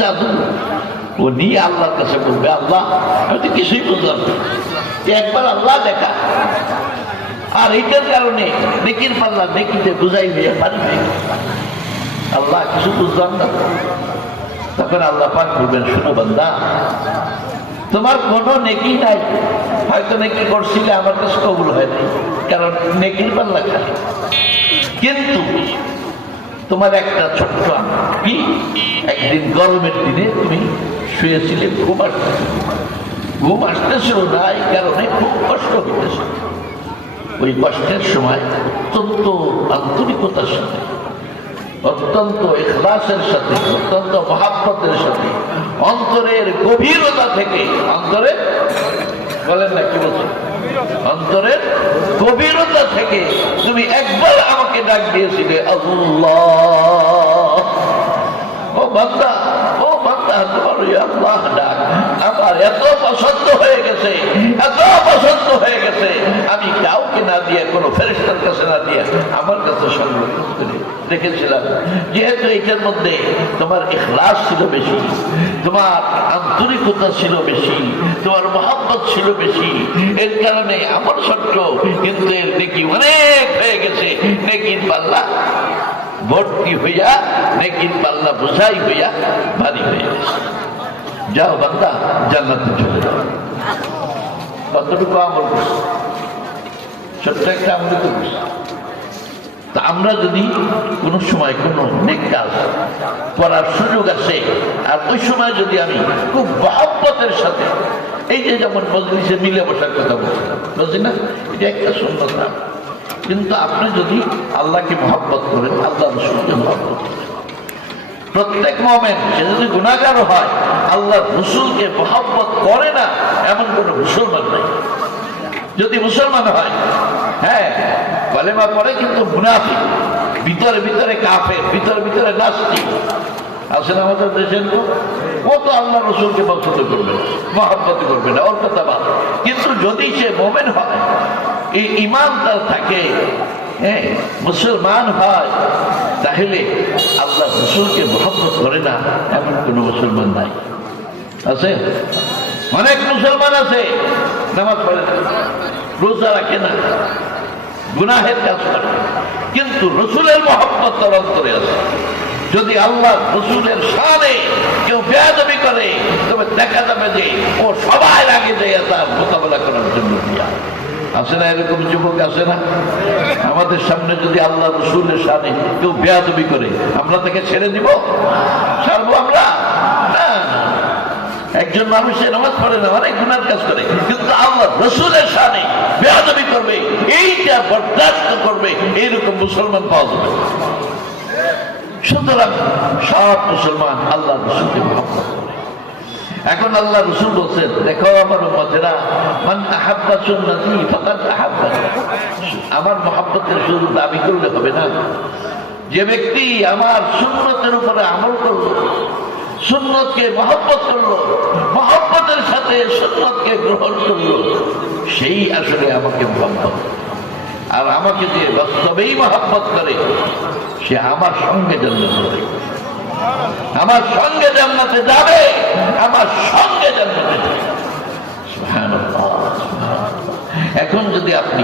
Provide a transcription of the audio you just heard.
জাদু। ও নিয়ে আল্লাহর কাছে বলবে, আল্লাহ আমি তো কিছুই বুঝলাম না, একবার আল্লাহ দেখা। আর এইটার কারণে নেকির পাল্লা নেকিতে বুঝাই হয়ে পারবে, আল্লাহ কিছু বুঝলাম না। তখন আল্লাহ পাক বলবেন, শুনো বান্দা, তোমার কোনো নেকি নাই, হয়তো নেকি করছিলে আমার কাছে কবুল হয় নাই, কারণ নেকির পাল্লা খালি। কিন্তু তোমার একটা ছোট্ট কি, একদিন গরমের দিনে তুমি শুয়েছিলে, ঘুম আসতেছিল না, এই কারণে খুব কষ্ট হইতেছে। ওই কষ্টের সময় অত্যন্ত আন্তরিকতার সাথে, অত্যন্ত ইখলাসের সাথে, অত্যন্ত মহাব্বতের সাথে, অন্তরের গভীরতা থেকে, অন্তরে বলেন না কি বলছেন, অন্তরের গভীরতা থেকে তুমি একবার আমাকে ডাক দিয়েছিলে, আল্লাহ। ও বান্দা, ও বান্দা, তোমার ওই আল্লাহ ডাক আমার এত পছন্দ হয়ে গেছে, এত পছন্দ হয়ে গেছে, আমি কাউকে না দিয়ে, কোনো ফেরেশতার কাছে না দিয়ে আমার কাছে সংরক্ষণ করে রেখেছিলাম। যেহেতু এটার মধ্যে তোমার ইখলাস ছিল বেশি, তোমার আন্তরিকতা ছিল বেশি, তোমার মহব্বত ছিল বেশি, এর কারণে আমার ছোট্ট, কিন্তু এর নেকি অনেক হয়ে গেছে, নেকির পাল্লা ভর্তি হইয়া, নেকির পাল্লা বোঝাই হইয়া ভারী হয়ে গেছে। যাও বান্দা, জান্নাতে চলে যাও। কতটুকু আমল করছে, ছোট্ট একটা আমল করছে। তা আমরা যদি কোনো সময় কোনো নেক কাজ করার সুযোগ আছে, আর ওই সময় যদি আমি খুব মহব্বতের সাথে, এই যে যেমন মজলিসে মিলে বসার কথা বলছিলাম, বুঝলি না, এটা একটা সুন্নত নাম। কিন্তু আপনি যদি আল্লাহকে মহব্বত করেন, আল্লাহ রসুলকে মহব্বত করেন, প্রত্যেক মোমেন সে যদি গুনাহগার হয়, আল্লাহ রসুলকে মহব্বত করে না এমন কোন মুসলমান নাই। যদি মুসলমান হয়, হ্যাঁ কালেমা পড়ে কিন্তু মুনাফিক, ভিতরে ভিতরে কাফের, ভিতরে ভিতরে নাস্তিক আছেন আমাদের দেশের লোক, ও তো আল্লাহ রসুলকে পছন্দ করবে না, মহব্বত করবে না, ওর কথা বাদ। কিন্তু যদি সে মোমেন হয়, এই ঈমান তার থাকে, হ্যাঁ মুসলমান হয়, তাহলে আল্লাহ রসুলকে মহব্বত করে না এমন কোন মুসলমান নাই। আছে অনেক মুসলমান আছে, নামাজ পড়ে না, রোজা রাখে না, গুনাহের কাজ করে, কিন্তু রসুলের মহব্বত তার অন্তরে আছে। যদি আল্লাহ রসুলের শানে কেউ বেয়াদবি করে, তবে দেখা যাবে যে ও সবাই আগে যায় তার মোকাবেলা করার জন্য দিয়া। আছে না এরকম যুবক, আছে না? আমাদের সামনে যদি আল্লাহ রসুলের শানে কেউ বেয়াদবি করে, আমরা তাকে ছেড়ে দিব? ছাড়বো আমরা? না। একজন মানুষের নামাজ পড়ে না, অনেক গুনার কাজ করে, কিন্তু আল্লাহ রসুলের শানে বেয়াদবি করবে, এইটা বরদাস্ত করবে, এইরকম মুসলমান পাওয়া যাবে। সুতরাং সব মুসলমান আল্লাহ রসুলকে মহব্বত করে। এখন আল্লাহ রসুল বলছেন, দেখো আমার উম্মতেরা, মান আহাব্বা সুন্নতি ফাকাদ আহাব্বানি, আমার মহব্বতের শুধু দাবি করলে হবে না। যে ব্যক্তি আমার সুন্নতের উপরে আমল করলো, সুন্নতকে মহব্বত করলো, মহব্বতের সাথে সুন্নতকে গ্রহণ করলো, সেই আসলে আমাকে মহব্বত। আর আমাকে যে বাস্তবেই মহব্বত করে, সে আমার সঙ্গে জান্নাতে যাবে, আমার সঙ্গে জান্নাতে যাবে, আমার সঙ্গে জান্নাতে যাবে। সুবহানাল্লাহ। এখন যদি আপনি